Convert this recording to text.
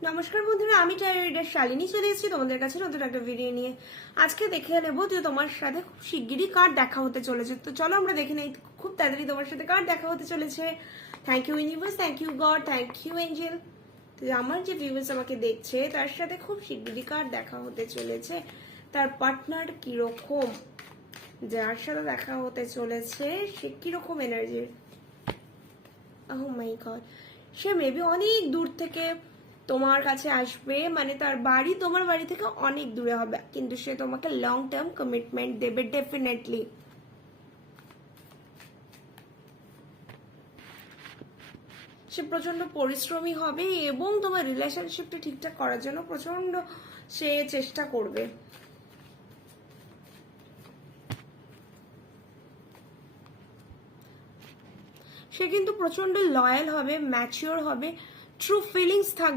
নমস্কার বন্ধুরা, আমি টাইম রিডার শালিনী চলে এসেছি তোমাদের কাছে নতুন একটা ভিডিও নিয়ে। আজকে দেখে নেবো যে তোমার সাথে খুব শিগগিরই কার দেখা হতে চলেছে। তো চলো আমরা দেখে নেই খুব তাড়াতাড়ি তোমার সাথে কার দেখা হতে চলেছে। Thank you universe, thank you God, thank you angel. তো আমার যে ভিউয়ার্স আমাকে দেখছে তার সাথে খুব শিগগিরই কার দেখা হতে চলেছে, তার পার্টনার কিরকম, যার সাথে দেখা হতে চলেছে সে কিরকম এনার্জির। ওহ মাই গড, সে মেবি অনেক দূর থেকে তোমার কাছে আসবে, মানে তার বাড়ি তোমার বাড়ি থেকে অনেক দূরে হবে, কিন্তু সে তোমাকে লং টার্ম কমিটমেন্ট দেবে ডেফিনেটলি। সে প্রচন্ড পরিশ্রমী হবে এবং তোমার রিলেশনশিপটা ঠিকঠাক করার জন্য প্রচন্ড সে চেষ্টা করবে। সে কিন্তু প্রচন্ড লয়াল হবে, ম্যাচিওর হবে, ট্রু ফিলিংস থাকবে